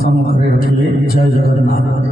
सम्मुखें रखिए। जय जगन्नाथ।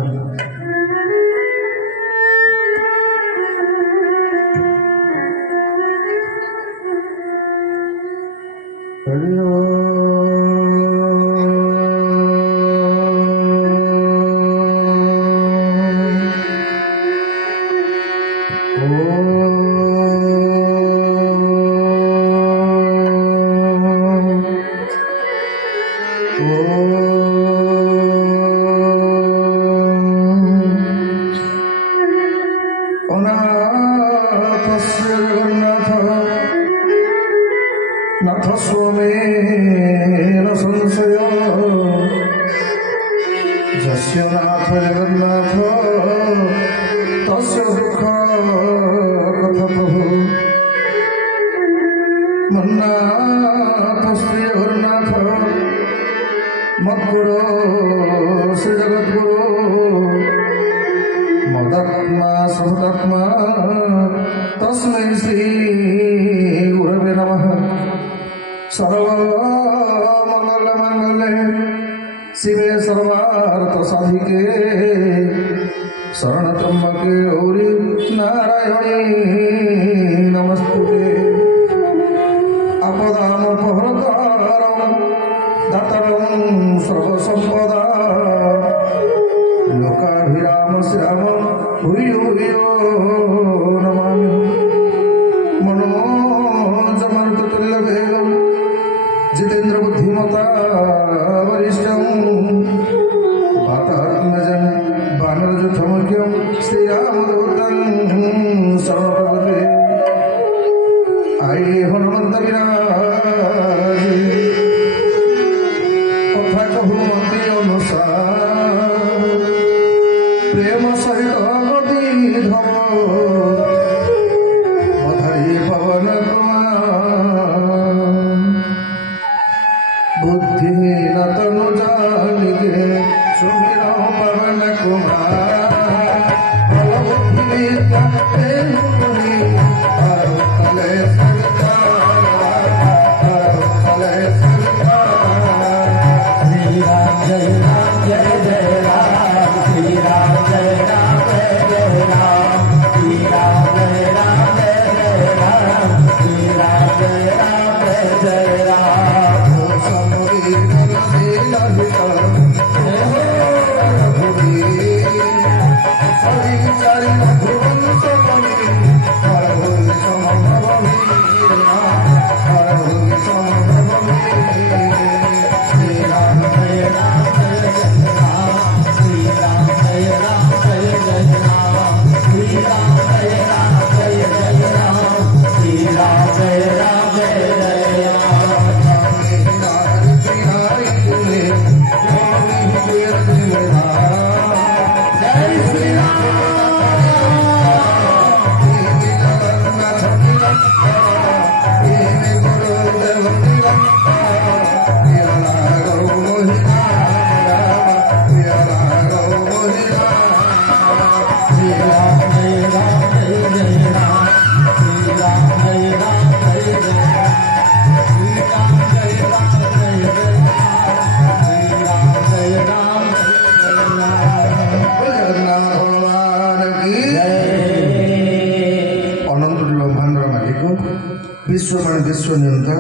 विश्वमणि विश्वनियंता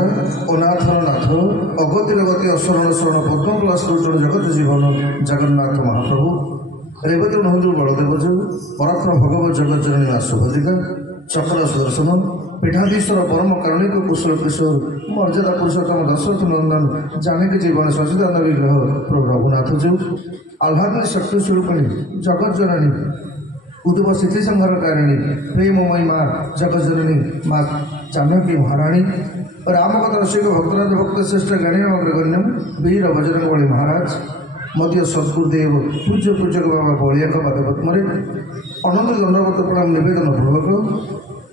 अनाथर नाथ अगतिर गति अशरण शरण पद्मपलाश जगत जीवन जगन्नाथ महाप्रभु रेवती नहुदु बलदेव जो पराक्रम भगवत जगत जननी मा सुभद्रिका चक्र सुदर्शन पीठाधीश्वर परम कारुणिक कुशल किशोर मर्यादा पुरुषोत्तम दशरथ नंदन जानकी जीवन सचिदानंद विग्रह प्रभु रघुनाथ जो आह्लादनी शक्ति स्वरूपिणी जगत जननी उद्भव स्थिति संहारकारिणी प्रेममयी माँ जगत जननी माँ जानकी महाराणी रामकथा रसिक भक्तराज भक्त श्रेष्ठ गण्य अग्रगण्यम वीर बजरंगबली महाराज मध्य सद्गुरुदेव पूज्य पूजक बाबा बलिया पदपद्मे अनंत दंडवत प्रणाम निवेदन पूर्वक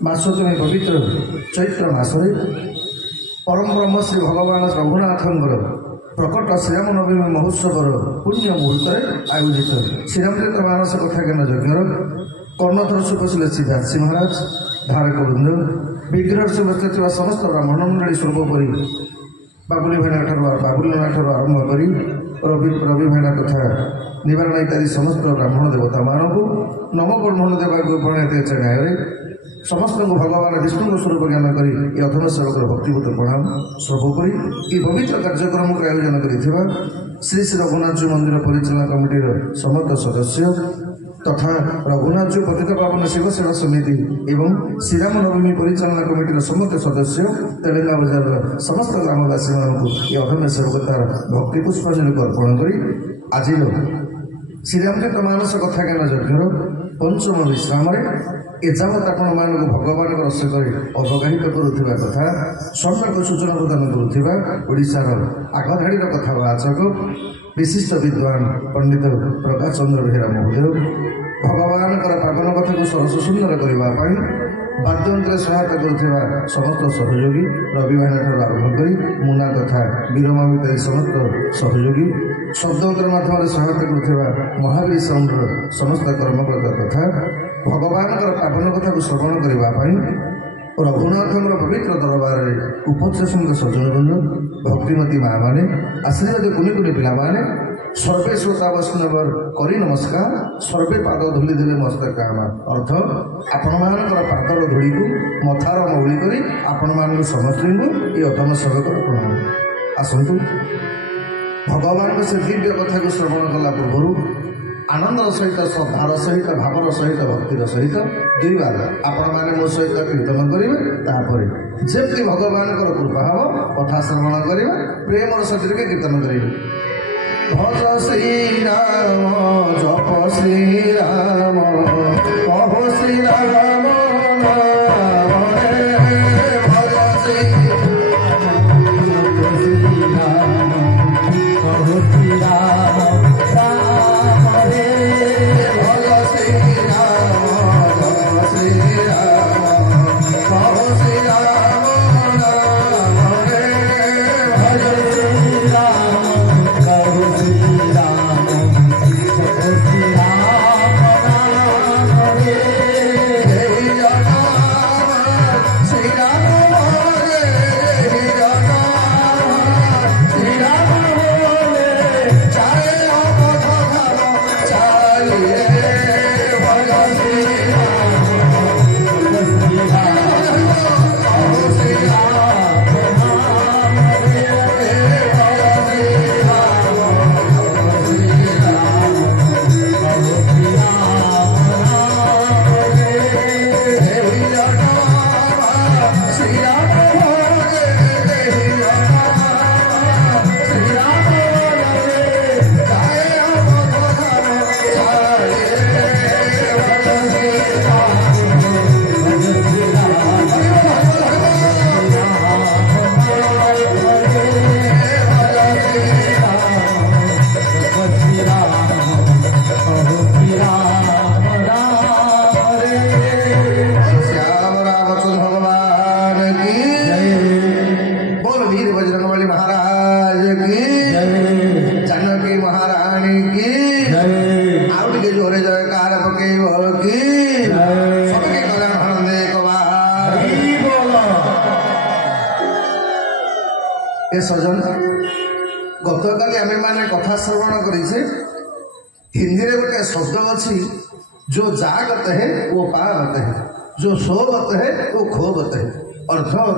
मासोत्तमी पवित्र चैत्र मासरे परम ब्रह्म श्री भगवान रघुनाथंकर प्रकट श्रीराम नवमी महोत्सवर पुण्य मुहूर्त आयोजित श्रीरामचंद्र मानस कथा ज्ञान यज्ञर कर्णधर सुपशिले श्री व्यासी महाराज धारक वृंद विग्रह से बचत समस्त ब्राह्मण मंडली सर्वोपरि बाबुली भाईना बाबुली नाना ठार आरंभ कर रवि भाईना तथा निवारण इत्यादि समस्त ब्राह्मण देवता मानक नम ब्राह्मण देवाक प्रणीत न्याय समस्त भगवान विष्णु स्वरूप ज्ञान कर अधम सेवक भक्तिभूत प्रणाम सर्वोपरि ये पवित्र कार्यक्रम को आयोजन कर श्री श्री रघुनाथ मंदिर परिचालना कमिटी समस्त सदस्य तथा रघुनाथ पतित पावन शिव सेवा समिति एवं श्रीराम नवमी परिचालना कमिटी समस्त सदस्य तेलेंगा बजार समस्त ग्रामवासी ये अधम सेवकतार भक्ति पुष्पांजलि अर्पण कर आज श्रीरामचंद्र मानस कथा ज्ञान यज्ञर पंचम विश्राम एजावत आपण मानक भगवान रस कर अवगाहित करुवा कथा सम्यक सूचना प्रदान करुवा ओडिशार आगधाड़ी कथावाचक विशिष्ट विद्वान पंडित प्रकाश चंद्र बेहेरा महोदय भगवान पावन कथा को सरस सुंदर करने वाद्यंत्र सहायता करुवा समस्त सहयोगी रवि भाईना ठार आरंभ कर मुना तथा वीरमामी इत्यादि समस्त सहयोगी शब्दंत्र माध्यम सहायता करुवा महावीर साउंड समस्त कर्मकर्ता तथा भगवान पावन कथा को श्रवण करने रघुनाथ पवित्र दरबार में उपस्थित सज्जन बंधु भक्तिमती माँ मैंने आशीर्वाद कुनि कुनि पिला माने सर्वे श्रोता वैष्णवर करी नमस्कार सर्वे पाद धूली देले मस्तक अर्थ आपण मानकर पादर धूली को मथार मौली कर आपण मान समस्त ये अधम सेवक प्रणाम आसतु भगवान से दिव्य कथा को श्रवण कला पूर्व आनंद सहित श्रद्धार सहित भावर सहित भक्तिर सहित दुई बार आपण मैंने मो सहित कीर्तन करेंगे जबकि भगवान कृपा हम कथा श्रवण करवा प्रेम सहित कीर्तन करेंगे भज श्री राम जप श्री राम कहो श्री राम महाजन गतकाली आम मैंने कथा श्रवण करें हिंदी में गोटे शब्द अच्छी जो जा गत है वो पा गत है जो सो गत है वो खो गत है अर्थात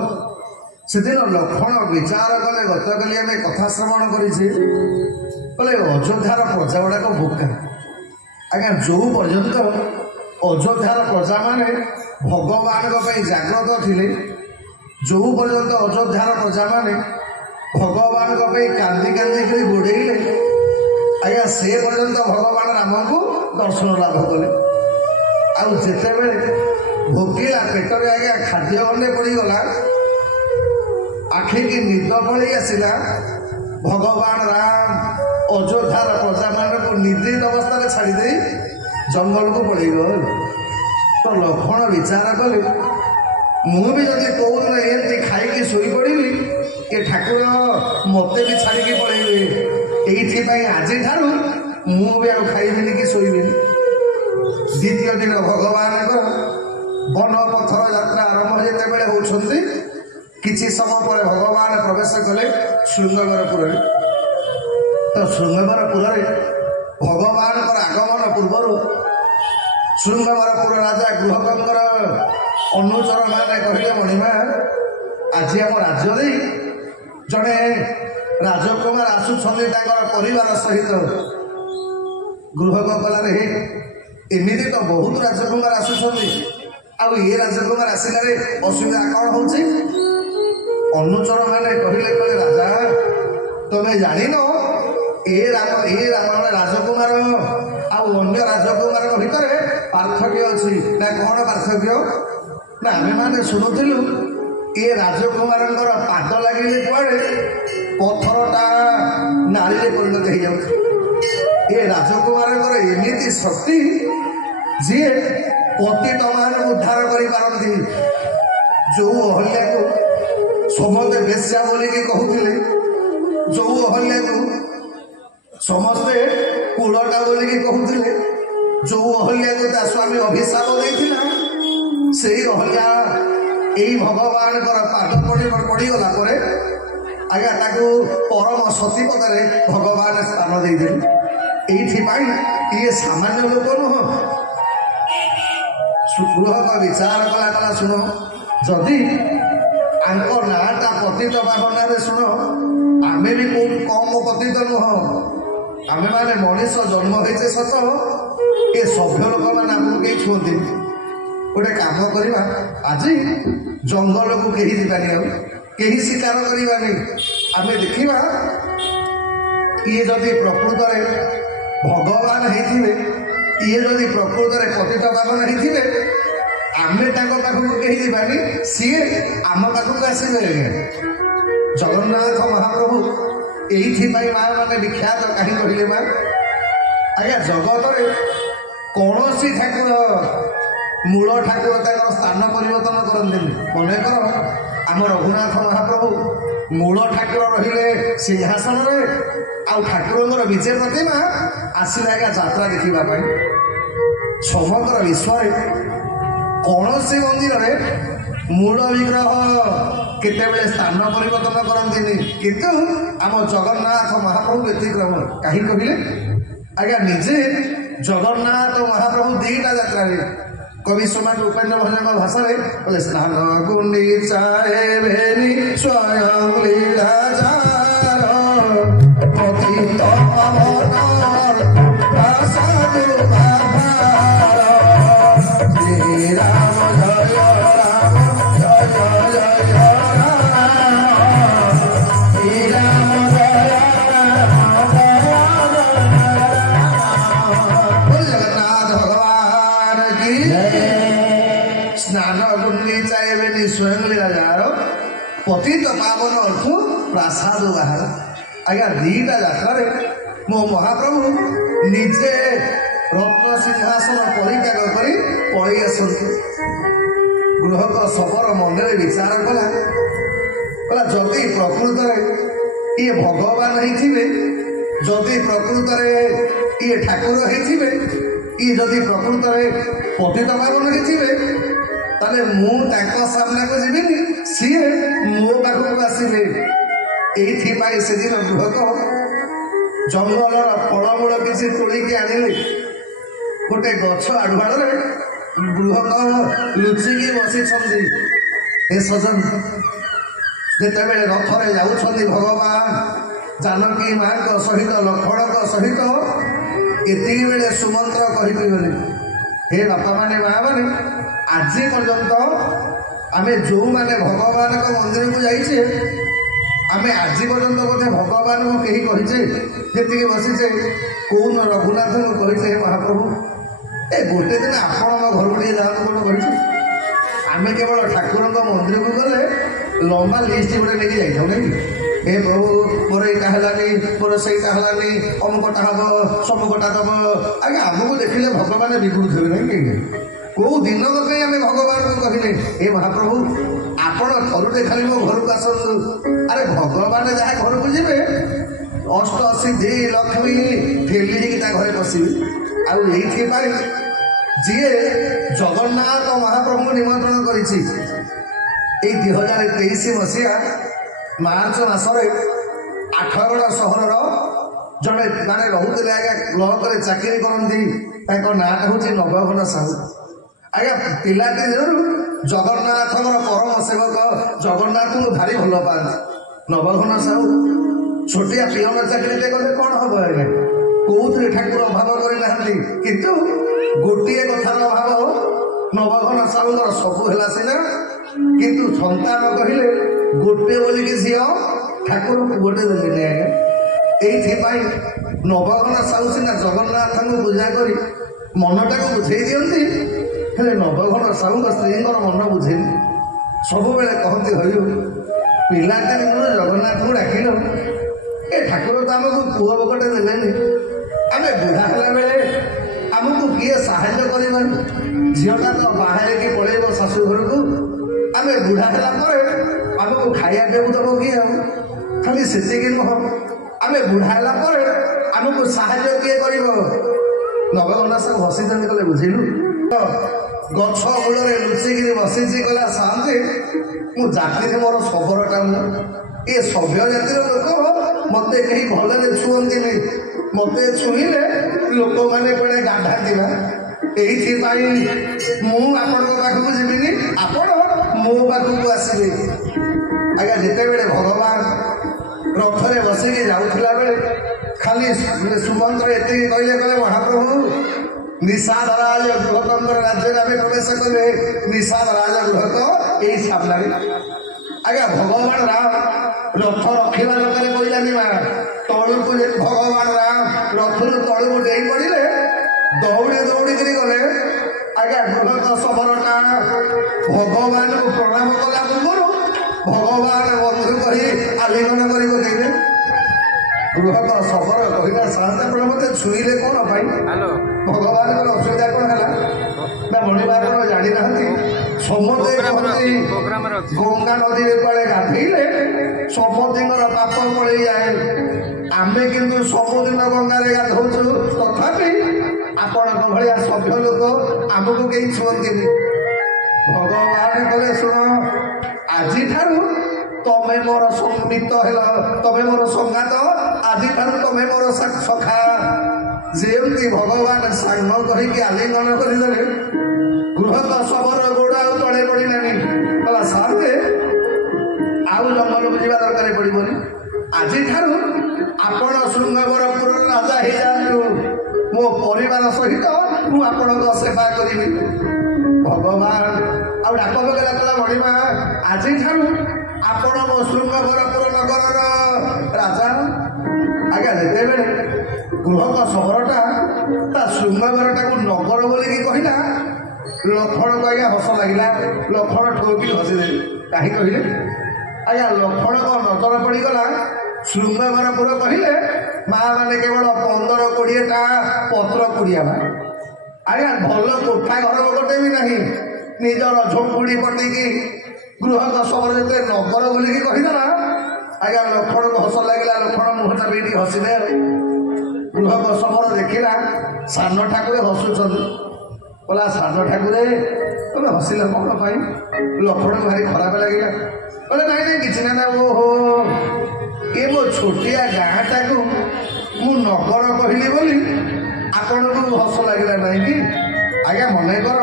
से दिन लक्षण विचार कले गतकाली आम कथा श्रवण करें अयोध्यार प्रजा गुड़ाक भोका आज्ञा जो पर्यंत अयोध्यार प्रजा माने भगवान जाग्रत थिले जो पर्यंत अयोध्यार प्रजा माने भगवान कांदी कांदी कर गोड़े आज्ञा से पर्यंत भगवान राम को दर्शन लाभ कले आते भोकिला पेटर आज्ञा खाद्य गंडे पड़गला आखि की निद पड़ी आसला भगवान राम अयोध्यार प्रजा मान को निद्रित अवस्था छाड़ी जंगल को पड़गल तो लक्षण विचार कले मुझे जब कौन एमती खाई शोई पड़ी ये ठाकुर मत भी छाड़ी पड़े ये आज मुझे खाइबी कि शोबी द्वितीय दिन भगवान वन पथर यात्रा आरंभ जिते होती किसी समय पर भगवान प्रवेश कले श्रृंगवरपुर तो श्रृंगवरपुर भगवान आगमन पूर्वर श्रृंगवरपुर राजा गृहकंकर अनुचर मैंने कहले मणिमा आज आम राज्य जड़े राजकुमार आसुच्च परिवार सहित गृहकंकल एमती तो बहुत राजकुमार आसुच्च ये राजकुमार आसला असुविधा कौन हो अनुचर मैंने कहले कहले राजा तुम्हें जान ये राजकुमार अन्य राजकुमार भितर पार्थक्य अच्छी ना कौन पार्थक्य ना आम मैंने शुणुलु ये राजकुमार पाद लगे कड़े पथरटा नाली परिणत हो जाए ये राजकुमार एमती शक्ति जी पतित मान उद्धार करती जो अहल्या को समस्ते बेश्या बोलिकी कहते जो अहल्या को समस्ते कूलटा बोलिकी कहते जो अहल्या को स्वामी अभिशाप देता से अहल्या यही भगवान पाद पड़गला आज्ञा परम सतीपदे भगवान स्थान देते ये सामान्य लोक नुह गृहक विचार कला कला शुण जदि नाटा पतित पावना शुण आम भी कौन कम पतित नुह आम मैंने मनीष जन्म होते सत ये सभ्य लोक मैंने आमको कहीं छुंती गोटे कम करवा आज जंगल को कहीं जानी कहीं शिकार करवानी आम देखा ये जदि प्रकृत भगवान होते ये जदि प्रकृत पतित पावन होते आम पाखक कहीं जानी सी आम पाखक आसवे जगन्नाथ महाप्रभु यही माँ मैंने विख्यात कहीं कहले माँ आज्ञा जगत कौन सी ठाकुर मूल ठाकुर स्थान परिवर्तन करते मनकर आम रघुनाथ महाप्रभु मूल ठाकुर रहिले सिंहासन आउ ठाकुर विजय प्रतिमा आसला आज्ञा यात्रा देखा समग्र विश्व कौन सी मंदिर मूल विग्रह केते स्थान परिवर्तन करती किंतु आम जगन्नाथ महाप्रभु व्यतिक्रम कहीं कहले आज्ञा निजे जगन्नाथ महाप्रभु दीटा यात्रा कवि समाज उपेन्द्र भंजन भाषा बोले स्नान गुंडीचाए भेरी स्वयं लीलाचार पतित पावन प्रसाद बाभार श्री राम जय राम जय जय राम श्री राम जय राम जगन्नाथ भगवान की स्नान गुंडीचा स्वयं लीलाचार पतित पावन अर्थ प्रसाद बाहर आज्ञा दीटा यात्रा मो महाप्रभु निजे रत्न सिंहासन परित्याग कर पलि आसती गृहक सबर मनरे विचार कला जदि प्रकृत ये भगवान होते जदि प्रकृत ये ठाकुर होते ये जदि प्रकृत पतित पावन होते ताले मु सामना को जीविनी सी मो पाखक आसवे ଏଇଥିପାଇଁ ସେଦିନ ବୃହତ ଜଙ୍ଗଲର ଫଳମୂଳ କିଛି ତୋଳିକି ଆଣିଲେ। ଗୋଟେ ଗଛ ଆଢୁଆଳରେ ବୃହତ ଲୁଚିକି ବସିଛନ୍ତି। ଏ ସଜନ ଯେତେବେଳେ ରଥରେ ଯାଉଛନ୍ତି ଭଗବାନ ଜାନକୀ ମାଙ୍କ ସହିତ ଲକ୍ଷ୍ମଣଙ୍କ ସହିତ ଏତିକି ବେଳେ ସୁମନ୍ତ୍ର କହିକି ଗଲେ, ହେ ବାପା ମାନେ ମା ମାନେ, ଆଜି ପର୍ଯ୍ୟନ୍ତ ଆମେ ଯେଉଁମାନେ ଭଗବାନଙ୍କ ମନ୍ଦିରକୁ ଯାଇଛେ ଆମେ ଆଜି ପର୍ଯ୍ୟନ୍ତ ବୋଧେ ଭଗବାନଙ୍କୁ କେହି କହିଛେ ଯେତିକି ବସିଛେ କୋଉନ ରଘୁନାଥଙ୍କୁ କହିଛେ ମହାପ୍ରଭୁ ଏ ଗୋଟେ ଦିନ ଆପଣ ମୋ ଘରକୁ ଟିକେ ଯାଆନ୍ତୁ କ'ଣ କହିଛୁ। ଆମେ କେବଳ ଠାକୁରଙ୍କ ମନ୍ଦିରକୁ ଗଲେ ଲମ୍ବା ଲିଷ୍ଟ ଗୋଟେ ନେଇକି ଯାଇଥାଉ ନାଇଁ। ଏ ପ୍ରଭୁ ମୋର ଏଇଟା ହେଲାନି, ମୋର ସେଇଟା ହେଲାନି, ଅମୁକଟା ହବ ସମୁକଟା ଦବ। ଆଜ୍ଞା ଆମକୁ ଦେଖିଲେ ଭଗବାନ ବିଗୁଡୁଥିବେ ନାଇଁ କାହିଁକି? କୋଉ ଦିନକ ପାଇଁ ଆମେ ଭଗବାନଙ୍କୁ କହିଲେ ଏ ମହାପ୍ରଭୁ ଆପଣ ଥରୁଟେ ଖାଲି ମୋ ଘରକୁ ଆସନ୍ତୁ। ଆରେ ଭଗବାନ ଯାହା ଘରକୁ ଯିବେ ଅଷ୍ଟ ସିଦ୍ଧି ଲକ୍ଷ୍ମୀ ଠେଲି ହେଇକି ତା ଘରେ ବସିବେ। ଆଉ ଏଇଥିପାଇଁ ଯିଏ ଜଗନ୍ନାଥ ମହାପ୍ରଭୁଙ୍କୁ ନିମନ୍ତ୍ରଣ କରିଛି ଏଇ 2023 ମସିହା ମାର୍ଚ୍ଚ ମାସରେ ଆଠଗଡ଼ ସହରର ଜଣେ ମାନେ ରହୁଥିଲେ ଆଜ୍ଞା ବ୍ଲକରେ ଚାକିରି କରନ୍ତି। ତାଙ୍କ ନାଁଟା ହେଉଛି ନବଘନ ସାହୁ। ଆଜ୍ଞା ପିଲାଟି ଦିନରୁ ଜଗନ୍ନାଥଙ୍କର ପରମ ସେବକ, ଜଗନ୍ନାଥଙ୍କୁ ଭାରି ଭଲ ପାଆନ୍ତି। ନବଘନ ସାହୁ ଛୋଟିଆ ପିଅନ ଚାକିରିଟେ କଲେ କ'ଣ ହବ ଆଜ୍ଞା? କୋଉଥିରେ ଠାକୁର ଅଭାବ କରିନାହାନ୍ତି, କିନ୍ତୁ ଗୋଟିଏ କଥାର ଅଭାବ ନବଘନ ସାହୁଙ୍କର ସବୁ ହେଲା ସିନା, କିନ୍ତୁ ସନ୍ତାନ କହିଲେ ଗୋଟେ ବୋଲିକି ଝିଅ ଠାକୁର ଗୋଟେ ଦେଲେନି ଆଜ୍ଞା। ଏଇଥିପାଇଁ ନବଘନ ସାହୁ ସିନା ଜଗନ୍ନାଥଙ୍କୁ ପୂଜା କରି ମନଟାକୁ ବୁଝେଇ ଦିଅନ୍ତି, ହେଲେ ନବଘନ ସାହୁଙ୍କ ସ୍ତ୍ରୀଙ୍କର ମନ ବୁଝେନି। ସବୁବେଳେ କହନ୍ତି ହଇଓ ପିଲାଟା ଦିନରୁ ଜଗନ୍ନାଥଙ୍କୁ ଡାକିଲ, ଏ ଠାକୁର ତ ଆମକୁ ପୁଅ ବକଟେ ଦେଲେନି, ଆମେ ବୁଢ଼ା ହେଲା ବେଳେ ଆମକୁ କିଏ ସାହାଯ୍ୟ କରିବାନି? ଝିଅଟା ତ ବାହାରିକି ପଳେଇବ ଶାଶୁ ଘରକୁ, ଆମେ ବୁଢ଼ା ହେଲା ପରେ ଆମକୁ ଖାଇବା ଦେବୁ ଦେବ କିଏ? ଆଉ ଖାଲି ସେତିକି ନୁହଁ, ଆମେ ବୁଢ଼ା ହେଲା ପରେ ଆମକୁ ସାହାଯ୍ୟ କିଏ କରିବ? ନବଘନ ସାହୁ ହସିଛନ୍ତି, କଲେ ବୁଝିଲୁ ଗଛ ମୂଳରେ ଲୁଚିକିରି ବସିଛି କଲା ସାନ୍ତେ ମୁଁ ଜାତିରେ ମୋର ଶବରଟା ମୁଁ ଏ ସଭ୍ୟ ଜାତିର ଲୋକ ମତେ କେହି ଭଲରେ ଛୁଅନ୍ତିନି, ମତେ ଛୁଇଁଲେ ଲୋକମାନେ କୁଆଡ଼େ ଗାଧାନ୍ତିବା। ଏଇଥିପାଇଁ ମୁଁ ଆପଣଙ୍କ ପାଖକୁ ଯିବିନି, ଆପଣ ମୋ ପାଖକୁ ଆସିବେ। ଆଜ୍ଞା ଯେତେବେଳେ ଭଗବାନ ରଥରେ ବସିକି ଯାଉଥିଲା ବେଳେ ଖାଲି ସୁମନ୍ତ୍ର ଏତିକି କହିଲେ, କଲେ ମହାପ୍ରଭୁ ନିଷାଦ ରାଜ ଗୃହତନ୍ତ୍ର ରାଜ୍ୟରେ ଆମେ ପ୍ରବେଶ କଲେ। ନିଷାଦ ରାଜ ଗୃହ ତ ଏଇ ସାମ୍ନାରେ। ଆଜ୍ଞା ଭଗବାନ ରାମ ରଥ ରଖିବା ଦରକାର କହିଲାନି ମା, ତଳୁକୁ ଭଗବାନ ରାମ ରଥରୁ ତଳୁକୁ ଡେଇଁ ପଡ଼ିଲେ ଦୌଡ଼ି ଦୌଡ଼ିକିରି ଗଲେ। ଆଜ୍ଞା ଗୃହକ ସବରଟା ଭଗବାନଙ୍କୁ ପ୍ରଣାମ କଲା ପୂର୍ବରୁ ଭଗବାନ ବନ୍ଧୁ କହି ଆଲିଙ୍ଗନ କରି ପକେଇଲେ। ଗୃହକ ସବର କହିଲା ସାଧାରଣ ଆପଣ ମତେ ଛୁଇଁଲେ କ'ଣ ପାଇଁ? ଭଗବାନଙ୍କର ଅସୁବିଧା କ'ଣ ହେଲା ନା ମଣିମା ଆପଣ ଜାଣିନାହାନ୍ତି? ସମସ୍ତେ କହନ୍ତି ଗଙ୍ଗା ନଦୀରେ କୁଆଡ଼େ ଗାଧେଇଲେ ସମସ୍ତଙ୍କର ପାପ ପଳେଇଯାଏ। ଆମେ କିନ୍ତୁ ସବୁଦିନ ଗଙ୍ଗାରେ ଗାଧଉଛୁ, ତଥାପି ଆପଣଙ୍କ ଭଳିଆ ସଭ୍ୟ ଲୋକ ଆମକୁ କେହି ଛୁଅନ୍ତିନି। ଭଗବାନ କଲେ ଶୁଣ, ଆଜିଠାରୁ ତମେ ମୋର ମିତ ହେଲ, ତମେ ମୋର ସଙ୍ଗାତ, ଆଜିଠାରୁ ତମେ ମୋର ସଖା। ଯେମିତି ଭଗବାନ ସାଙ୍ଗ କହିକି ଆଲିଙ୍ଗନ କରିଦେଲେ, ଗୃହସ୍ଥ ଶବର ଗୋଡ଼ ଆଉ ତଳେ ପଡ଼ିଲାନି। କହିଲା ସାରେ ଆଉ ଜଙ୍ଗଲକୁ ଯିବା ଦରକାର ପଡ଼ିବନି, ଆଜିଠାରୁ ଆପଣ ଶୃଙ୍ଗବରପୁରର ରାଜା ହେଇଯାଆନ୍ତୁ, ମୋ ପରିବାର ସହିତ ମୁଁ ଆପଣଙ୍କ ସେବା କରିବି। ଭଗବାନ ଆଉ ଡାକ ପକେଇଲା, କହିଲା ମଣିମା ଆଜିଠାରୁ ଆପଣ ମୋ ଶୃଙ୍ଗବରପୁର ନଗରର ରାଜା। ଆଜ୍ଞା ଯେତେବେଳେ ଗୃହକ ସହରଟା ତା ଶୃଙ୍ଗବରଟାକୁ ନଗର ବୋଲିକି କହିଲା, ଲକ୍ଷ୍ମଣକୁ ଆଜ୍ଞା ହସ ଲାଗିଲା। ଲକ୍ଷ୍ମଣ ଠୋକି ହସିଦେଲେ। କାହିଁ କହିଲେ? ଆଜ୍ଞା ଲକ୍ଷ୍ମଣଙ୍କ ନଜର ପଡ଼ିଗଲା ଶୃଙ୍ଗବରପୁର କହିଲେ ମା ମାନେ କେବଳ 15-20ଟା ପତ୍ର କୁଡ଼ିଆ ମା। ଆଜ୍ଞା ଭଲ କୋଠା ଘର ଗୋଟେ ବି ନାହିଁ, ନିଜର ଝୋପୁଡ଼ି ପଟିକି ଗୃହକ ସବର ଯେତେ ନଗର ବୋଲିକି କହିଦେଲା। ଆଜ୍ଞା ଲକ୍ଷ୍ମଣକୁ ହସ ଲାଗିଲା, ଲକ୍ଷ୍ମଣ ମୁହଁଟା ବି ଟିକେ ହସିଲେ। ଗୃହକ ସବର ଦେଖିଲା ସାନ ଠାକୁର ହସୁଛନ୍ତି, କହିଲା ସାନ ଠାକୁରେ ତମେ ହସିଲ କ'ଣ ପାଇଁ? ଲକ୍ଷ୍ମଣକୁ ଭାରି ଖରାପ ଲାଗିଲା। କହିଲେ ନାଇଁ ନାଇଁ କିଛି ନା। ଓହୋ ଏ ମୋ ଛୋଟିଆ ଗାଁଟାକୁ ମୁଁ ନଗର କହିଲି ବୋଲି ଆପଣଙ୍କୁ ହସ ଲାଗିଲା ନାହିଁ କି? ଆଜ୍ଞା ମନେକର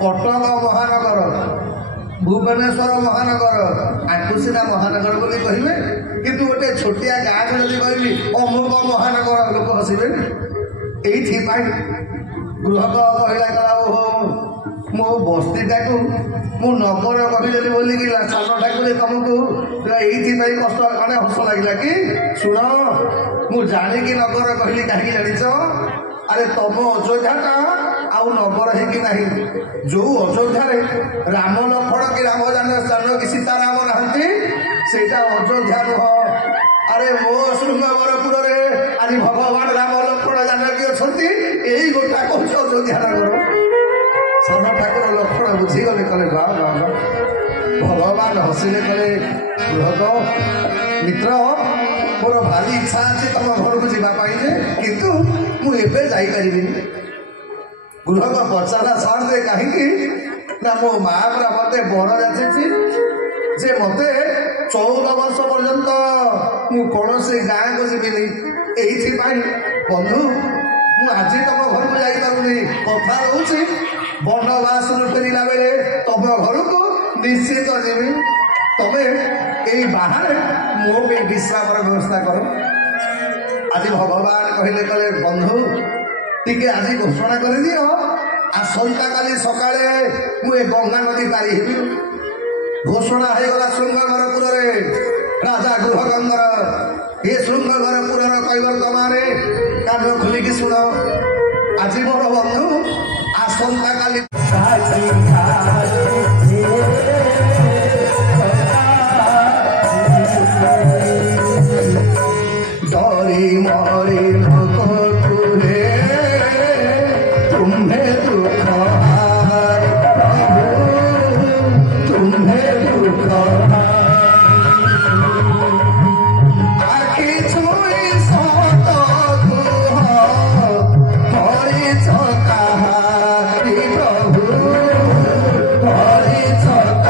କଟକ ମହାନଗର, ଭୁବନେଶ୍ୱର ମହାନଗର, ଆଙ୍କୁ ସିନା ମହାନଗର ବୋଲି କହିବେ, କିନ୍ତୁ ଗୋଟେ ଛୋଟିଆ ଗାଁକୁ ଯଦି କହିବି ଅମୁକ ମହାନଗର, ଲୋକ ହସିବେ। ଏଇଥିପାଇଁ ଗୃହକ କହିଲା କଲା ଓହୋ ମୋ ବସ୍ତିଟାକୁ ମୁଁ ନଗର କହିଦେଲି ବୋଲିକି ସାନ ଠାକୁରେ ତମକୁ ଏଇଥିପାଇଁ କଷ୍ଟ ମାନେ ହସ ଲାଗିଲା କି? ଶୁଣ, ମୁଁ ଜାଣିକି ନଗର କହିଲି କାହିଁକି ଜାଣିଛ? ଆରେ ତମ ଅଯୋଧ୍ୟାଟା ଆଉ ନଗର ହେଇକି ନାହିଁ। ଯୋଉ ଅଯୋଧ୍ୟାରେ ରାମ ଲକ୍ଷ୍ମଣ କି ରାମ ଜାନକୀ ସୀତାରାମ ନାହାନ୍ତି ସେଇଟା ଅଯୋଧ୍ୟା ନୁହଁ। ଆରେ ମୋ ଶୃଙ୍ଗବରପୁରରେ ଆଜି ଭଗବାନ ରାମ ଲକ୍ଷ୍ମଣ ଜାନକୀ ଅଛନ୍ତି, ଏଇ ଗୋଟା କହୁଛି ଅଯୋଧ୍ୟା ନଗର। ସାନ ଠାକୁର ଲକ୍ଷ୍ମଣ ବୁଝିଗଲେ, କଲେ ବା ବା ବା। ଭଗବାନ ହସିଲେ, କଲେ ବୃହତ ମିତ୍ର, ମୋର ଭାରି ଇଚ୍ଛା ଅଛି ତମ ଘରକୁ ଯିବା ପାଇଁ ଯେ, କିନ୍ତୁ ମୁଁ ଏବେ ଯାଇପାରିବିନି। ଗୃହକ ପଚାରା ସାର୍ରେ କାହିଁକି ନା ମୋ ମା ପରା ମତେ ବର ଯାଚିଛି ଯେ ମତେ 14 ବର୍ଷ ପର୍ଯ୍ୟନ୍ତ ମୁଁ କୌଣସି ଗାଁକୁ ଯିବିନି। ଏଇଥିପାଇଁ ବନ୍ଧୁ ମୁଁ ଆଜି ତମ ଘରକୁ ଯାଇପାରୁନି। କଥା ରହୁଛି ବନବାସରୁ ଫେରିଲା ବେଳେ ତମ ଘରକୁ ନିଶ୍ଚିତ ଯିବି। ତମେ ଏଇ ବାହାରେ ମୋ ପାଇଁ ବିଶ୍ରାମର ବ୍ୟବସ୍ଥା କର। ଆଜି ଭଗବାନ କହିଲେ, କଲେ ବନ୍ଧୁ ଟିକେ ଆଜି ଘୋଷଣା କରିଦିଅ, ଆସନ୍ତାକାଲି ସକାଳେ ମୁଁ ଏ ଗଙ୍ଗା ନଦୀ ପାରି ହେବି। ଘୋଷଣା ହେଇଗଲା ଶୃଙ୍ଗବରପୁରରେ ରାଜା ଗୃହଗଙ୍ଗର। ଏ ଶୃଙ୍ଗବରପୁରର କୈବର୍ତ୍ତମାନେ କାନ ଖୋଲିକି ଶୁଣ। ଆଜି ମୋର ବନ୍ଧୁ ଆସନ୍ତାକାଲି डरी मरी तुहे तुम्हें दुख तुम्हें दुख आखि छुई सत दुह परिछ काहारी प्रभु परिछ सत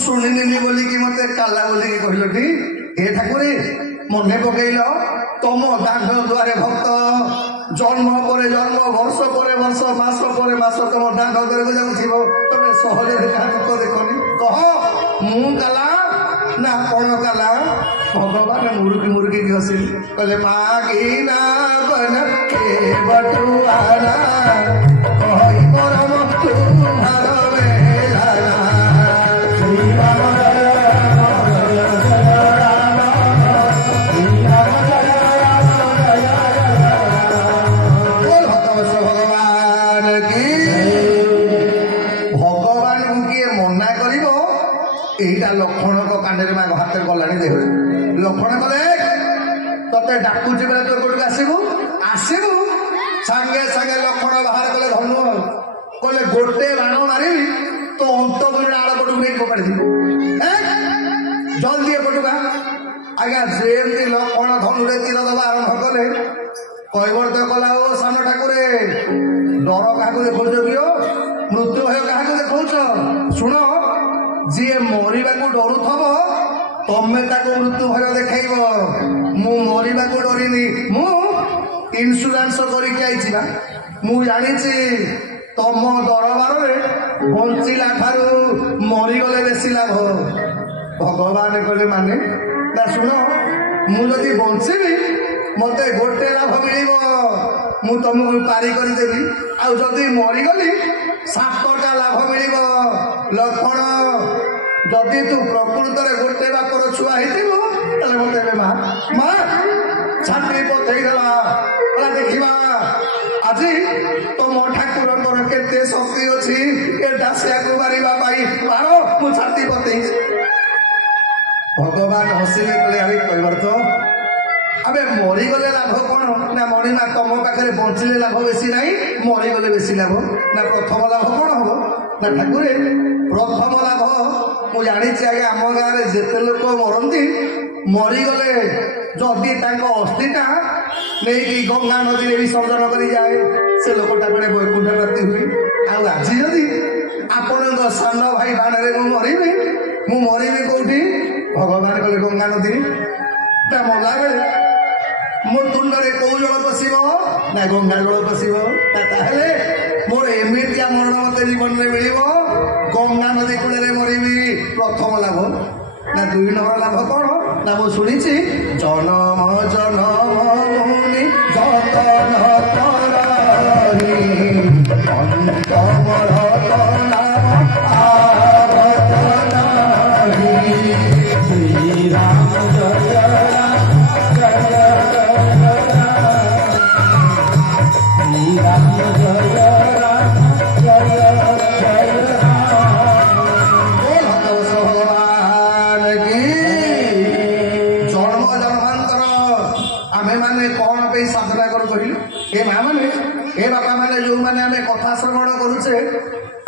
शुणिनी बोलिकी मत काला बोलिकी कहलटी हे ठाकुर मन पकईल तुम दांड दुआरे भक्त जन्म पर जन्म वर्ष पर वर्ष मास पर मास तुम दांड दुआरे को जाऊ तुम सहज तो देखनी कह मु काला ना कौन काला। भगवान मुरुकी मुरुकी हसिल कहले मागी ना बन के बटुआना कही परम तुम्हार लक्षण कांडे हाथ गला देख लक्षण कले ते डाकुची बेले तो कौट आसबू आसबू सागे सागे लक्षण बाहर कले धनु कहले गोटे बाण मारि तो अंत बुड़ा आड़ पटक नहीं फोपाड़ी जल्दी एपटुका आज्ञा जेमती लक्षण धनुरे तीर दबा आरंभ कले कैवर्त कला ओ सान ठाकुरे डर क्या देखो किओ मृत्यु भय क्या देखौच शुण जी मरवा डरुथब तमें मृत्यु भय देखेब मु मरवा डरनी मु इन्सुरांस करके मु जानी तम दरबार बंचिला ठारू मरीगले बेसी लाभ। भगवान कहले माने ना शुण मुझे बंचीबी मत गोटे लाभ मिल मु तुमको पारी करदेवी आदि मरीगली 7टा लाभ मिल लक्षण जदि तू प्रकृत गोटे बापर छुआ हो मत माँ माँ छात्री पथेगला देखा आज तुम ठाकुर केते शक्ति अच्छी ए दासिया को मारिबा पाई मारो मु छाती पते भगवान हसिले कले अरे कहबार तो अबे मरीगले लाभ कौन ना मणिमा तुम पाखे बंचिले लाभ बेसी ना मरीगले बेसी लाभ ना प्रथम लाभ कौन हम ना ठाकुर प्रथम लाभ मु जानी आगे आम गाँव में जिते लोक मरती मरीगले जदि अस्थिटा नहीं गंगा नदी विसर्जन कर जाए से लोकटा बेड़े वैकुंठ प्राप्ति हुए आज जदि आपण सान भाई बाण मरबी मु मरबी कौटी भगवान कले गंगा नदी मला बेले मो तुंडे कौ जल पशब ना गंगा जल पशब मोर एमतिया मरण मत जीवन में मिल गंगा नदी कूल मरबी प्रथम लाभ ना 2 नंबर लाभ कौन ना मु शुणी जनम जनम मुनि जतन कथा श्रवण करुचे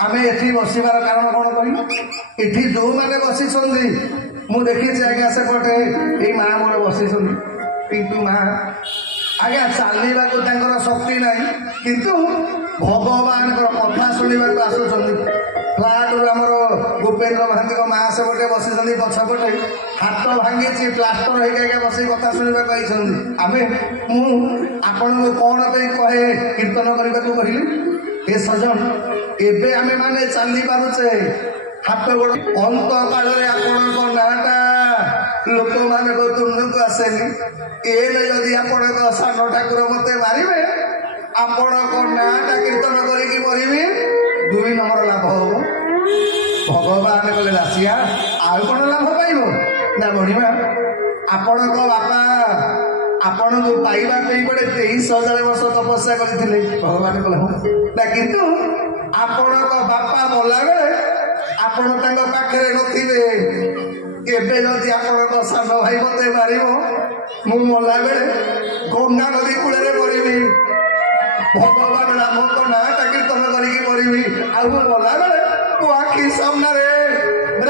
आम एठी बसबार कारण कौन कही एठी जो मैंने बसी मु देखी आज्ञा सेपटे ये माँ मोर बसी पिंटू माँ आज्ञा चलने शक्ति ना किंतु भगवान कथा शुणा आसुच्च फ्लाट आमर गोपेन्द्र महांती माँ सेपटे बसी पछपटे हाथ भांगी प्लास्टर होगा बस कथा शुणा आम मुझे कौन कहे कीर्तन करने को कहली ए सजन एबे आमे माने चली पारुचे हाथ गोड़ अंत काल रे आपण नाटा लोक माने को तुम को आसेनी एने जदि आपण को सान ठाकुर मते मारिबे आपण को नाटा कीर्तन करी की मरिबे 2 नंबर लाभ हो भगवान कहले रासिया आ कोन लाभ पाइबो ना मणिमा आपण को बापा आपण को पाइबा पई पड़े 23,000 वर्ष तपस्या करथिले भगवान कहले ना किंतु आपण को बापा मोला बेले आपण तांको पाखरे नथिबे एबे जदि आपण को सान भाई मते मारिबो मु मोला बेले गंगा नदी कूले मरिबी भगवान राम को ना कीर्तन करिकी मरिबी आ मोला बेले मो आखि सामने रे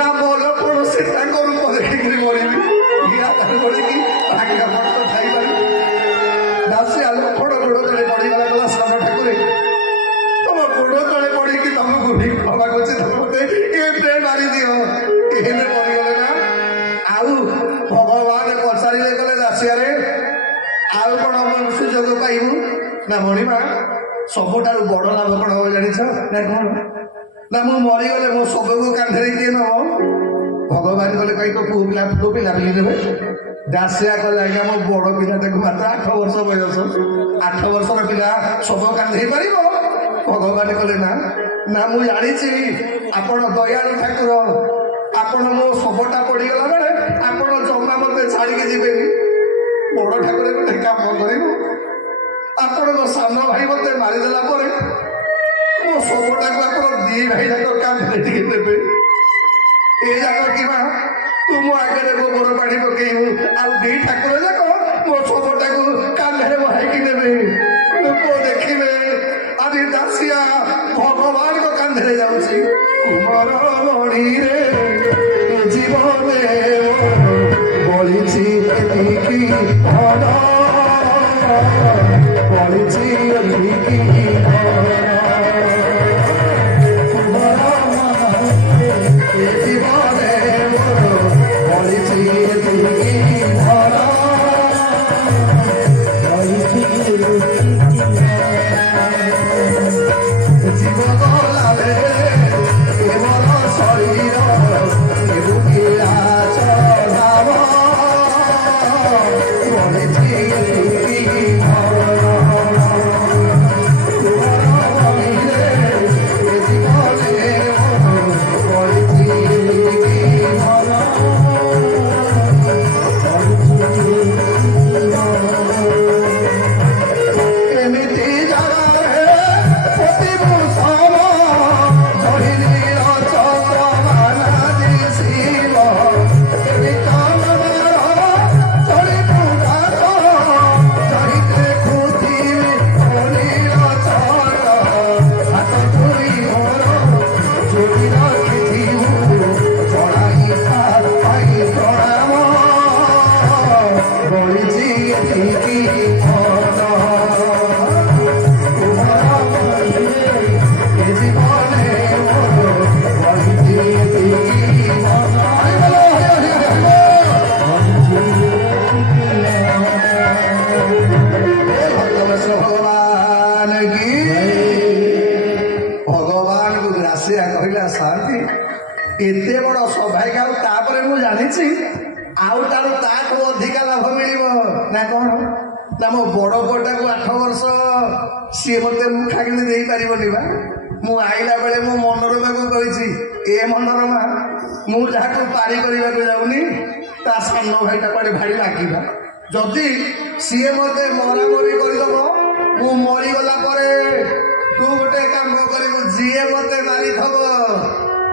राम लक्ष्मण सीता को रूप देखिक मरिबी या बोलिकी आगे भक्त थाई पारी दासी आलो फोड़ गोड़ तले पड़ी गला सान ठाकुर तुम गोड़ तले पड़ी कि तुमको भी क्षमा करछे तुमते मारी दियो एने मरिगले ना आउ भगवान पचारे गले दासिया रे आउ कौन सुजोग पाइबू ना मणिमा सबुठार बड़ लाभ कौन हम जानिछ ना कौन ना मु मरीगले मो सबको कांधे किए नब भगवान कले कहीं तो पुओ पिला पिली देवे दासिया कले आज्ञा मो बड़ पिलाटा मात्र 8 वर्ष बयस 8 वर्षर पिला सब कांधे पार भगवान कले ना ना मु जानी आपण दयालु ठाकुर आपण मो सबटा पड़गला बेले आपण जमा मत छाड़ी जीवे बड़ ठाकुर गोटे काम करू आपण सान भाई मत मारिदेला मो सबटा को आप 2 भाई जाक कांधे टिके देवे ए जाक कि तुम आगे गोबर पानी पकेबू आउ 2 ठाकुर जाक मो सबटा को कांधे बहाई देवे लोक देखिए आज दासिया भगवान को कांधे जाऊँगी कुमार लड़ी रे जीवन बड़ी ଦାସିଆ କହିଲା ଶାନ୍ତି ଏତେ ବଡ଼ ସୌଭାଗ୍ୟ ଆଉ ତାପରେ ମୁଁ ଜାଣିଛି ଆଉ ତାଠୁ ଅଧିକା ଲାଭ ମିଳିବ ନା କ'ଣ ନା ମୋ ବଡ଼ ପୁଅଟାକୁ 8 ବର୍ଷ ସିଏ ମତେ ମୁଖା କିଣି ଦେଇପାରିବନି ବା। ମୁଁ ଆଇଲା ବେଳେ ମୋ ମନୋରମାକୁ କହିଛି ଏ ମନୋରମା ମୁଁ ଯାହାକୁ ପାରି କରିବାକୁ ଯାଉନି ତା ସାନ ଭାଇଟା କୁଆଡ଼େ ଭାରି ମାଗିବା ଯଦି ସିଏ ମତେ ମରାମରି କରିଦବ ମୁଁ ମରିଗଲା ପରେ ତୁ ଗୋଟେ କାମ କରିବୁ ଯିଏ ମତେ ମାରିଥବ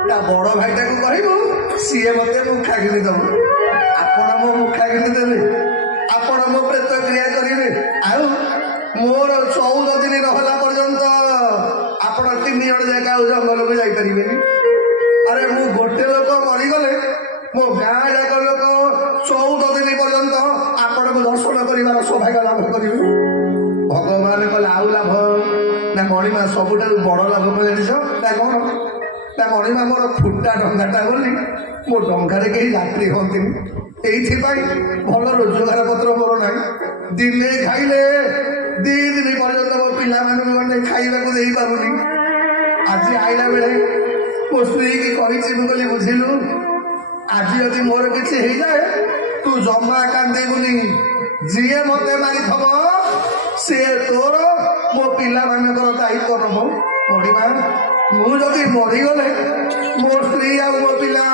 ତା ବଡ଼ ଭାଇଟାକୁ କହିବୁ ସିଏ ମତେ ମୁଖା କିଣିଦବ। ଆପଣ ମୋ ମୁଖା କିଣିଦେବେ ଆପଣ ମୋ ପ୍ରେତ କ୍ରିୟା କରିବେ ଆଉ ମୋର 14 ଦିନ ରହିଲା ପର୍ଯ୍ୟନ୍ତ ଆପଣ 3 ଜଣ ଯାକ ଆଉ ଜଙ୍ଗଲକୁ ଯାଇପାରିବେନି। ଆରେ ମୁଁ ଗୋଟେ ଲୋକ ମରିଗଲେ ମୋ ଗାଁ ଯାକ ଲୋକ 14 ଦିନ ପର୍ଯ୍ୟନ୍ତ ଆପଣଙ୍କୁ ଦର୍ଶନ କରିବାର ସୌଭାଗ୍ୟ ଲାଭ କରିବେ। ଭଗବାନ କହିଲେ ଆଉ ଲାଭ ନା ମଣିମା ସବୁଠାରୁ ବଡ଼ ଲାଭ ଜାଣିଛ ନା କ'ଣ ନା ମଣିମା ମୋର ଫୁଟା ଡଙ୍ଗାଟା ବୋଲି ମୋ ଡଙ୍ଗାରେ କେହି ଯାତ୍ରୀ ହୁଅନ୍ତିନି এইଥିପାଇଁ ଭଲ ରୋଜଗାର ପତ୍ର ମୋର ନାହିଁ। ଦିନେ ଖାଇଲେ 2 ଦିନ ପର୍ଯ୍ୟନ୍ତ ମୋ ପିଲାମାନଙ୍କୁ ଗଣ୍ଡେ ଖାଇବାକୁ ଦେଇପାରୁନି। ଆଜି ଆଇଲା ବେଳେ ମୋ ସ୍ତ୍ରୀକି କହିଛି ମୁଁ କହିଲି ବୁଝିଲୁ ଆଜି ଯଦି ମୋର କିଛି ହେଇଯାଏ ତୁ ଜମା କାନ୍ଦିବୁନି ଯିଏ ମତେ ମାରିଥବ ସିଏ ତୋର ମୋ ପିଲାମାନଙ୍କର ଦାୟିତ୍ୱ ନବ। ମଣିମା ମୁଁ ଯଦି ମରିଗଲେ ମୋ ସ୍ତ୍ରୀ ଆଉ ମୋ ପିଲା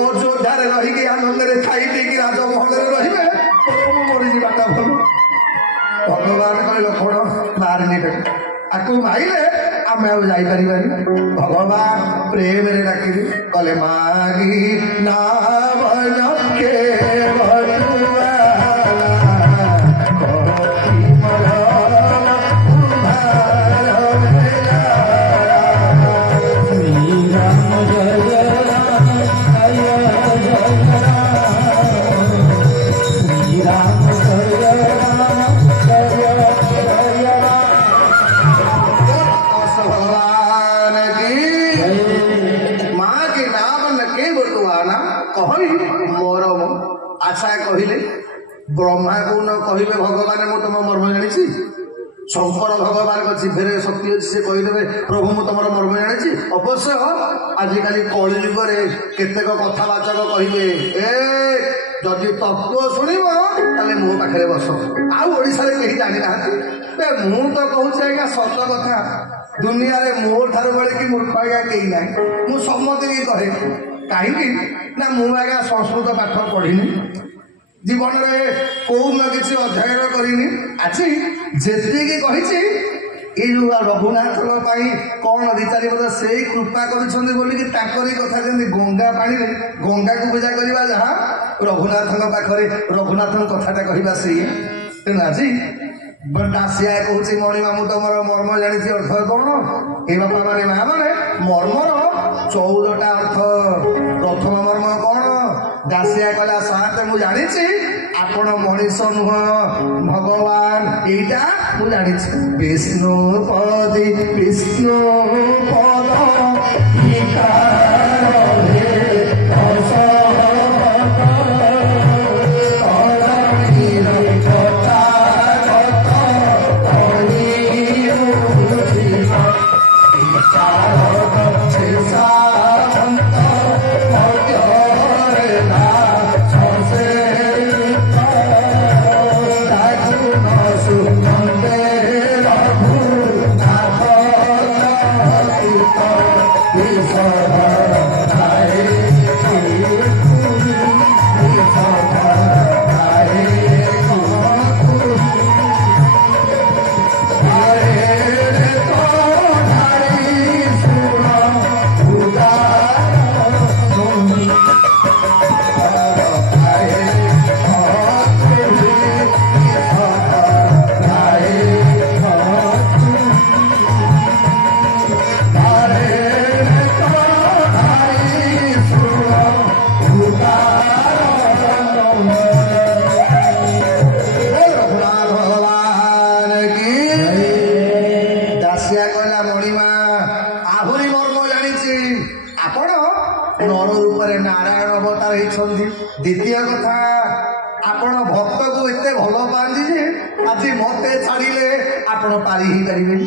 ଅଯୋଧ୍ୟାରେ ରହିକି ଆନନ୍ଦରେ ଖାଇ ପିଇକି ରାଜମହଲରେ ରହିବେ ମୁଁ ମରିଯିବାଟା ଭଲ। ଭଗବାନ କହିଲ କ'ଣ ମାରିନି ଆକୁ ମାରିଲେ ଆମେ ଆଉ ଯାଇପାରିବାନି। ଭଗବାନ ପ୍ରେମରେ ଡାକିବି କହିଲେ ମାଗି ନା କହିଲେ ବ୍ରହ୍ମାକୁ ନ କହିବେ ଭଗବାନ ମୁଁ ତମ ମର୍ମ ଜାଣିଛି। ଶଙ୍କର ଭଗବାନଙ୍କ ଜିଭରେ ଶକ୍ତି ଅଛି ସେ କହିଦେବେ ପ୍ରଭୁ ମୁଁ ତମର ମର୍ମ ଜାଣିଛି। ଅବଶ୍ୟ ଆଜିକାଲି କଳିଯୁଗରେ କେତେକ କଥାବାଚକ କହିବେ ଏ ଯଦି ତତ୍ତ୍ୱ ଶୁଣିବ ତାହେଲେ ମୋ ପାଖରେ ବସ। ଆଉ ଓଡ଼ିଶାରେ କେହି ଜାଣିନାହାନ୍ତି। ମୁଁ ତ କହୁଛି ଆଜ୍ଞା ସତ କଥା ଦୁନିଆରେ ମୋ ଠାରୁ ବେଳେ କି ମୂର୍ଖ ଆଜ୍ଞା କେହି ନାହିଁ। ମୁଁ ସମସ୍ତଙ୍କୁ କହେ କାହିଁକି ନା ମୁଁ ଆଜ୍ଞା ସଂସ୍କୃତ ପାଠ ପଢ଼ିନି ଜୀବନରେ କୋଉଦିନ କିଛି ଅଧ୍ୟୟନ କରିନି। ଆଜି ଯେତିକି କହିଛି ଏଇ ଯୋଉ ରଘୁନାଥଙ୍କ ପାଇଁ କ'ଣ 2-4 ବର୍ଷ ସେଇ କୃପା କରିଛନ୍ତି ବୋଲିକି ତାଙ୍କରି କଥା ଯେମିତି ଗଙ୍ଗା ପାଣିରେ ଗଙ୍ଗାକୁ ପୂଜା କରିବା ଯାହା ରଘୁନାଥଙ୍କ ପାଖରେ ରଘୁନାଥଙ୍କ କଥାଟା କହିବା ସେଇଆ। ତେଣୁ ଆଜି ଦାସିଆ କହୁଛି ମଣିମା ମୁଁ ତମର ମର୍ମ ଜାଣିଛି। ଅର୍ଥ କ'ଣ ଏ ବାପା ମାନେ ମା ମାନେ ମର୍ମର 14ଟା ଅର୍ଥ। ପ୍ରଥମ ମର୍ମ କ'ଣ ଦାସିଆ କହିଲା ସାତେ ମୁଁ ଜାଣିଛି ଆପଣ ମଣିଷ ନୁହଁ ଭଗବାନ ଏଇଟା ମୁଁ ଜାଣିଛି। ବିଷ୍ଣୁ ପଦ ଦ୍ୱିତୀୟ କଥା ଆପଣ ଭକ୍ତକୁ ଏତେ ଭଲ ପାଆନ୍ତି ଯେ ଆଜି ମତେ ଛାଡ଼ିଲେ ଆପଣ ପାରି ହେଇପାରିବେନି।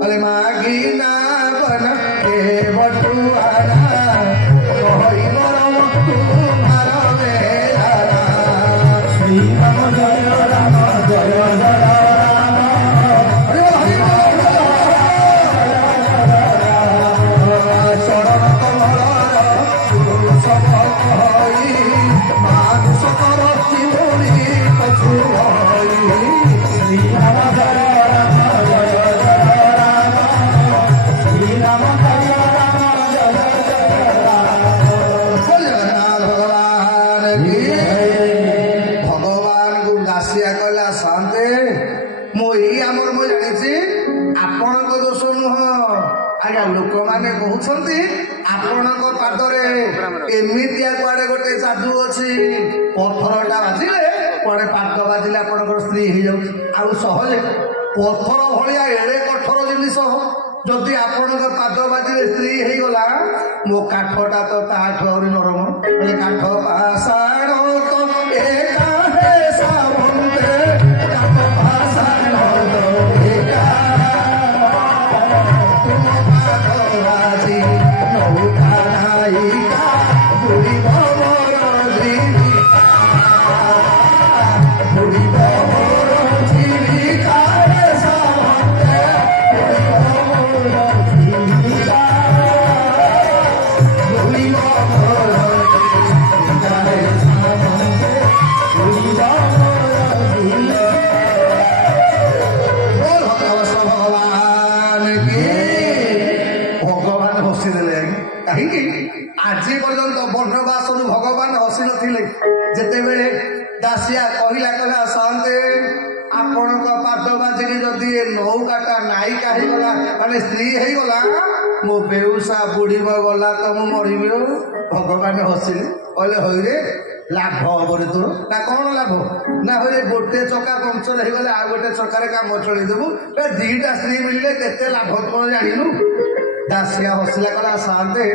କହିଲେ ମାଗି ନା लोक मैंने कहते आपण पादरे एमतिया कुआडे गोटे जादू अच्छी पत्थरटा बाजिले कुआडे पाद बाजिले आपंकर स्त्री हो जाऊ सहजे पत्थर भाया एड़े कठोर जिनिस जदि आपण पाद बाजिले स्त्री हो गला मो काठटा तो ताठू आहरी नरम बोले काठ पाषाण तो एका हे सावंते काठ पाषाण तो एका आज पर्यंत बनवास भगवान हसी नथिले जेतेबेले दासिया कहला कहला सहते आपण पाद बाजिकी जदि नौकाटा नायिका होगला माने स्त्री होगला मो बेउसा बुढ़ीब गला तो मु मरबी भगवान हसिले कहले हईरे लाभ हम रे तोर ना कौन लाभ ना हईरे गोटे चका पंचर होगले आ गोटे चकार काम चलदेबू दीटा स्त्री मिलले केते लाभ कौन जानू दासिया हसिला कहला सहते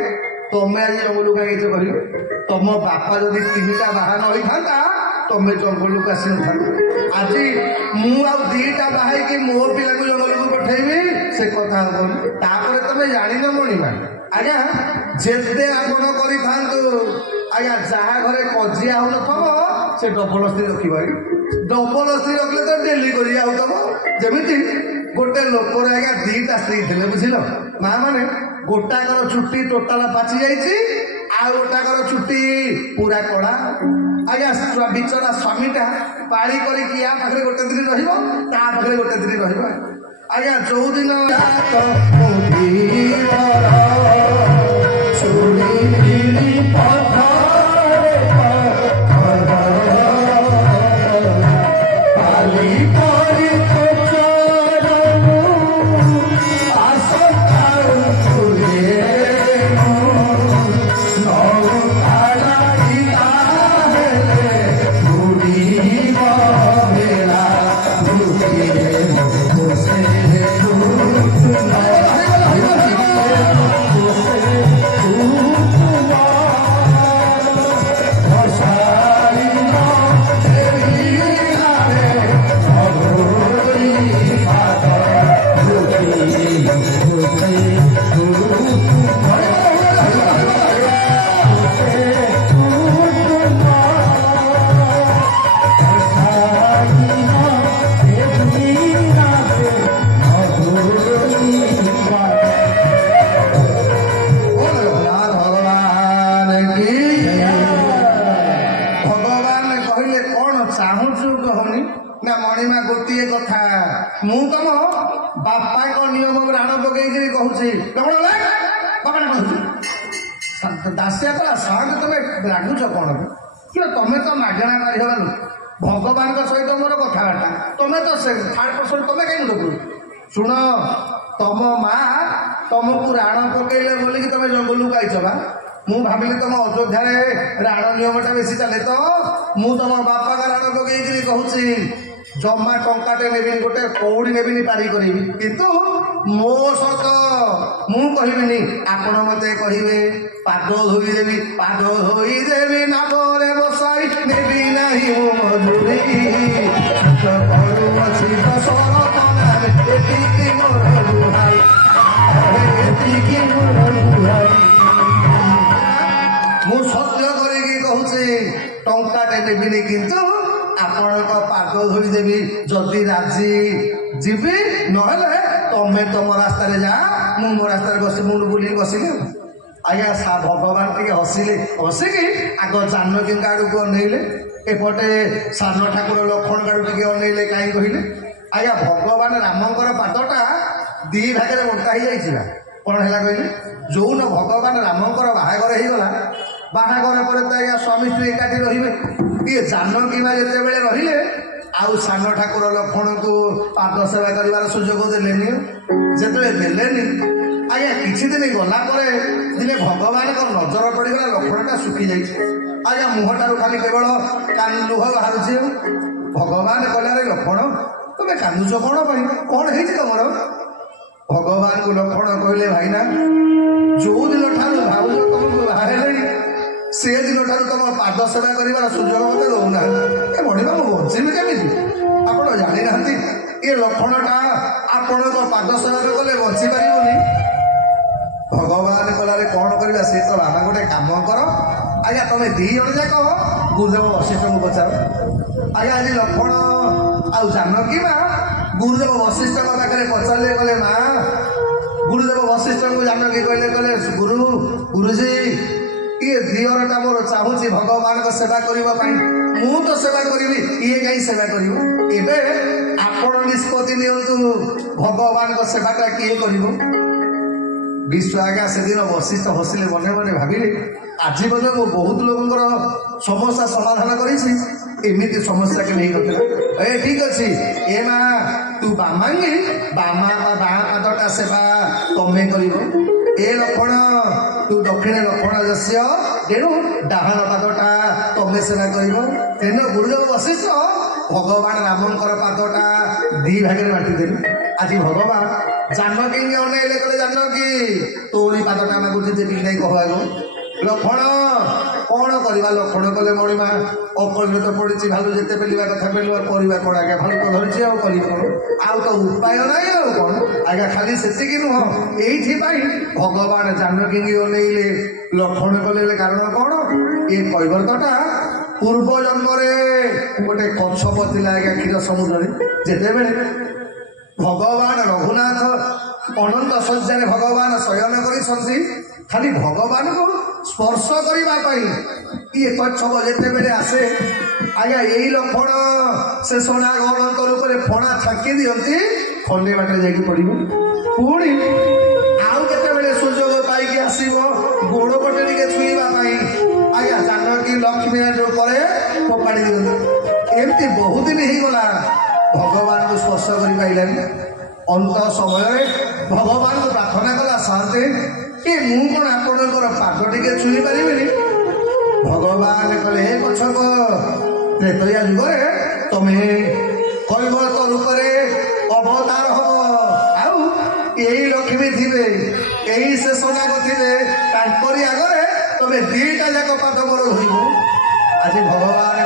तमें आज जंगल को कर तुम बापा जदि तीनटा बाहा न था तमें जंगल को आसी न आज मुझा बाहर मो पिला जंगल को पठेबी से कथा तापर तुम जान मणिमा आज्ञा जेते आपण आज्ञा जहाँ घरे कजिया हो न से डबल स्त्री रख डबल स्त्री रखले तो डेली करमी गोटे लोकर आज्ञा दीटा स्त्री थे बुझल माँ मैंने गोटाकर चुट्टी टोटाल पाचि जाइए गोटाकर चुट्टी पूरा कड़ा आज्ञा बिचरा स्वामीटा पाड़ी करके या पाखे गोटे दिन रही गोटे दिन रहा जो दिन दासिया कला साहब तुम रागुच कौन कि तुम्हें तो मागणा मारी भगवान सहित मोर कथबार्ता तुम्हें तो थर्ड पर्सन तुम्हें कहीं दुख शुण तुम माँ तुमको राण पकईले बोल तुम जंगल को आईच बा मु भाविली तुम अयोध्या राण नियमटा बेसी चले तो मु तुम बापा का राण पकईकरी कहूँ जमा टंकाटे नेबिनी गोटे कौड़ी नेबिनी पारी करी किंतु मो सत मु कहबिनी आपण मते कहिबे पाद धोईदेवी नागरे बसाई नेबी नाही मो मधुरी करू अछि दशरथ नामे एतिकी मोर दुहाई एतिकी मोर दुहाई मु सत्य करिकी कहूछि टंकाटे नेबिनी किंतु आपण पाद धोईदेवी जदि राजी जीवी नहले तमें तुम रास्ता जा मो रास्ता बस मुंड बुल बसिले आज्ञा भगवान टे हसिले हसिकी आग जानकी आड़ को अनेले ଏପଟେ ସାନ ଠାକୁର ଲକ୍ଷ୍ମଣ ଗାଡୁ ଟିକେ ଅନେଇଲେ କାହିଁ କହିଲେ ଆଜ୍ଞା ଭଗବାନ ରାମଙ୍କର ପାଦଟା ଦି ଭାଗରେ ବଣ୍ଟା ହେଇଯାଇଛି ନା କ'ଣ ହେଲା କହିଲେ ଯୋଉନ ଭଗବାନ ରାମଙ୍କର ବାହାଘର ହେଇଗଲା ବାହାଘର ପରେ ତ ଆଜ୍ଞା ସ୍ୱାମୀ ସ୍ତ୍ରୀ ଏକାଠି ରହିବେ ଇଏ ଜାନକୀ ମା ଯେତେବେଳେ ରହିଲେ ଆଉ ସାନ ଠାକୁର ଲକ୍ଷ୍ମଣଙ୍କୁ ପାଦ ସେବା କରିବାର ସୁଯୋଗ ଦେଲେନି ଯେତେବେଳେ ଦେଲେନି ଆଜ୍ଞା କିଛି ଦିନ ଗଲା ପରେ ଦିନେ ଭଗବାନଙ୍କ ନଜର ପଡ଼ିଗଲା ଲକ୍ଷ୍ମଣଟା ଶୁଖି ଯାଇଛି ଆଜ୍ଞା ମୁହଁଟାରୁ ଖାଲି କେବଳ ଲୁହ ବାହାରୁଛି ଭଗବାନ କହିଲାରେ ଲକ୍ଷ୍ମଣ ତମେ କାନ୍ଦୁଛ କ'ଣ ପାଇଁ କ'ଣ ହେଇଛି ତମର ଭଗବାନଙ୍କୁ ଲକ୍ଷ୍ମଣ କହିଲେ ଭାଇନା ଯୋଉ ଦିନ ଠାରୁ ଭାଉଜ ତମକୁ ବାହା ହେଲେଣି ସେ ଦିନ ଠାରୁ ତମ ପାଦ ସେବା କରିବାର ସୁଯୋଗ ମତେ ଦଉନାହାନ୍ତି ଏ ମଣିମା ମୁଁ ବଞ୍ଚିବି କେମିତି ଆପଣ ଜାଣିନାହାନ୍ତି ଏ ଲକ୍ଷ୍ମଣଟା ଆପଣଙ୍କ ପାଦ ସେବା କଲେ ବଞ୍ଚି ପାରିବନି ଭଗବାନ କଲାରେ କ'ଣ କରିବା ସେ ତ ବାବା ଗୋଟେ କାମ କର ଆଜ୍ଞା ତମେ ଦି ଜଣ ଯାକ ଗୁରୁଦେବ ବଶିଷ୍ଠଙ୍କୁ ପଚାର ଆଜ୍ଞା ଆଜି ଲକ୍ଷ୍ମଣ ଆଉ ଜାନକୀ ମା ଗୁରୁଦେବ ବଶିଷ୍ଠଙ୍କ ପାଖରେ ପଚାରିଲେ କହିଲେ ମା ଗୁରୁଦେବ ବଶିଷ୍ଠଙ୍କୁ ଜାନକୀ କହିଲେ ଗୁରୁଜୀ ଇଏ ଦିଅରଟା ମୋର ଚାହୁଁଛି ଭଗବାନଙ୍କ ସେବା କରିବା ପାଇଁ ମୁଁ ତ ସେବା କରିବି ଇଏ କାହିଁ ସେବା କରିବ ଏବେ ଆପଣ ନିଷ୍ପତ୍ତି ନିଅନ୍ତୁ ଭଗବାନଙ୍କ ସେବାଟା କିଏ କରିବ ବିଶ୍ୱ ଆଜ୍ଞା ସେଦିନ ବଶିଷ୍ଠ ହସିଲେ ମନେ ମନେ ଭାବିଲେ ଆଜି ମଧ୍ୟ ମୁଁ ବହୁତ ଲୋକଙ୍କର ସମସ୍ୟା ସମାଧାନ କରିଛି ଏମିତି ସମସ୍ୟା କେବେ ହେଇନଥିଲା ଏ ଠିକ ଅଛି ଏ ମା ତୁ ବାମାଙ୍ଗି ବାମା ବାଁ ପାଦଟା ସେବା ତମେ କରିବ ଏ ଲକ୍ଷ୍ମଣ ତୁ ଦକ୍ଷିଣେ ଲକ୍ଷ୍ମଣ ଯଶ୍ୟ ତେଣୁ ଡାହାଣ ପାଦଟା ତମେ ସେବା କରିବ ତେଣୁ ଗୁରୁଦେବ ବଶିଷ୍ଠ ଭଗବାନ ରାମଙ୍କର ପାଦଟା ଦି ଭାଗରେ ବାଣ୍ଟିଦେଲେ ଆଜି ଭଗବାନ ଜାନକୀ ଅନେଇଲେ କହିଲେ ଜାନକୀ ତୋରି ପାଦଟା ମାଗୁଛି ଦେବି ନାଇଁ କହ ଆଗ ଲକ୍ଷ୍ମଣ କ'ଣ କରିବା ଲକ୍ଷ୍ମଣ କଲେ ମଣିମା ଅକଳିତ ପଡ଼ିଛି ଭାଲୁ ଯେତେ ପେଲିବା କଥା ପେଲିବା କରିବା କ'ଣ ଆଜ୍ଞା ଭାଲୁ ତ ଧରିଛି ଆଉ କରିବ କ'ଣ ଆଉ ତ ଉପାୟ ନାହିଁ ଆଉ କ'ଣ ଆଜ୍ଞା ଖାଲି ସେତିକି ନୁହଁ ଏଇଥିପାଇଁ ଭଗବାନ ଜାନକୀ ଅନେଇଲେ ଲକ୍ଷ୍ମଣ କଲେ କାରଣ କ'ଣ ଏ କୈବର୍ତ୍ତଟା ପୂର୍ବ ଜନ୍ମରେ ଗୋଟେ କଚ୍ଛପ ଥିଲା ଆଜ୍ଞା କ୍ଷୀର ସମୁଦ୍ରରେ ଯେତେବେଳେ ଭଗବାନ ରଘୁନାଥ ଅନନ୍ତ ଶଯ୍ୟାରେ ଭଗବାନ ଶୟନ କରିଛନ୍ତି ଖାଲି ଭଗବାନଙ୍କୁ ସ୍ପର୍ଶ କରିବା ପାଇଁ ଇଏ କଚ୍ଛପ ଯେତେବେଳେ ଆସେ ଆଜ୍ଞା ଏଇ ଲକ୍ଷ୍ମଣ ସେ সোনা ଗଣଙ୍କ ରୂପରେ ଫଣା ଛାକି ଦିଅନ୍ତି ଖଣ୍ଡେ ବାଟରେ ଯାଇକି ପଡ଼ିବ ପୁଣି ଆଉ କେତେବେଳେ ସୁଯୋଗ ପାଇକି ଆସିବ ଗୋଡ଼ ପଟେ ଟିକେ ଛୁଇଁବା ପାଇଁ ଆଜ୍ଞା ଜାନକୀ ଲକ୍ଷ୍ମୀ ଉପରେ ଫୋପାଡ଼ି ଦିଅନ୍ତି ଏମିତି ବହୁତ ଦିନ ହେଇଗଲା ଭଗବାନଙ୍କୁ ସ୍ପର୍ଶ କରିପାରିଲାନି ଅନ୍ତ ସମୟରେ ଭଗବାନଙ୍କୁ ପ୍ରାର୍ଥନା କଲା ସାନ୍ତେ କି ମୁଁ କ'ଣ ଆପଣଙ୍କର ପାଦ ଟିକେ ଛୁଇଁ ପାରିବିନି ଭଗବାନ କଲେ ହେ କଚ୍ଛପ ତ୍ରେତୟା ଯୁଗରେ ତମେ କୈବର୍ତ୍ତ ରୂପରେ ଅବତାର ହବ ଆଉ ଏଇ ଲକ୍ଷ୍ମୀ ଥିବେ ଏଇ ଶେଷନାଗ ଥିବେ ତାଙ୍କରି ଆଗରେ ତମେ ଦିଟା ଯାକ ପାଦ ମୋର ଧରିବ ଆଜି ଭଗବାନ